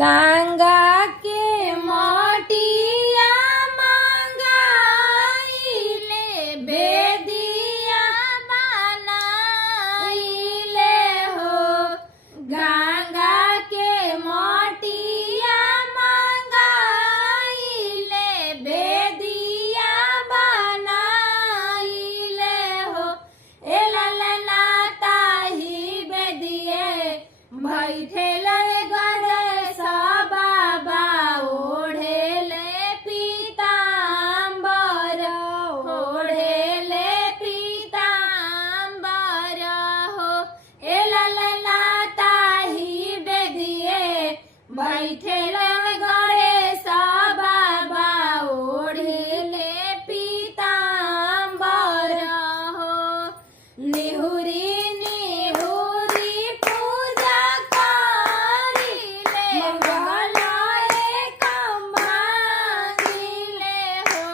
गंगा के मोटिया मंगाइले बेदिया बनाइले हो। गंगा के मोटिया मंगाइले बेदिया बनाइले हो। ए ललना ताही बेदिए बैठेल बैठेल गणेश बाबा ओढ़ेले पीताम्बर हो। निहुरी निहुरी पूजा करिले मंगलाए मांगिले हो।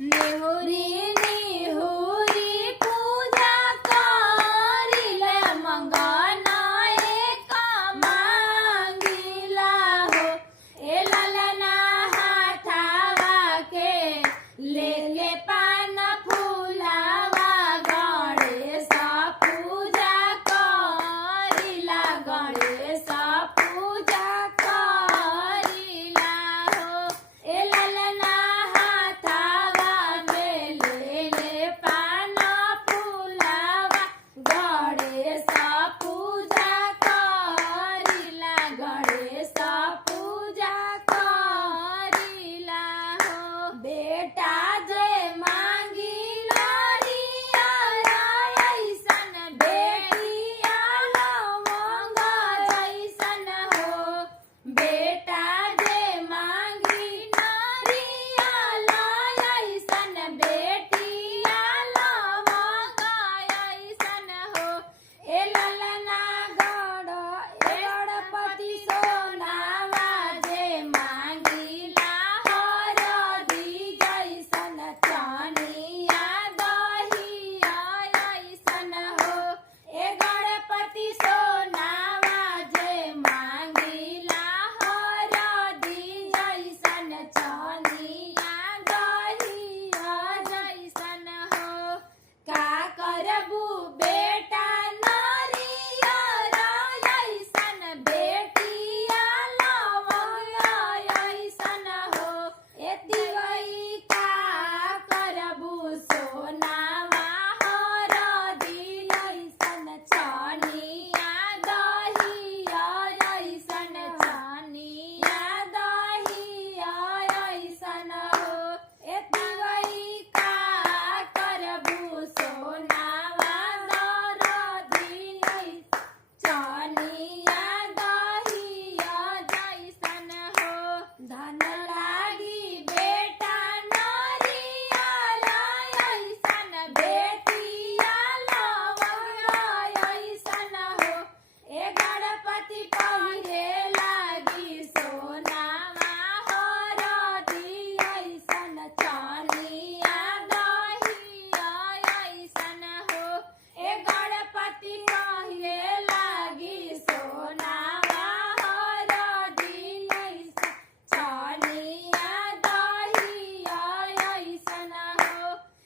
निहुरी निहुरी पूजा करिले मंगलाए लेके पान फूलावा गणेश पूजा करिला गणेश पूजा करिला हो। ए ललना हाथावा में ले पान फूलावा गणेश पूजा करिला गणेश पूजा करिला हो। बेटा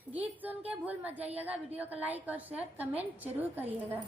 गीत सुन के भूल मत जाइएगा। वीडियो को लाइक और शेयर कमेंट जरूर करिएगा।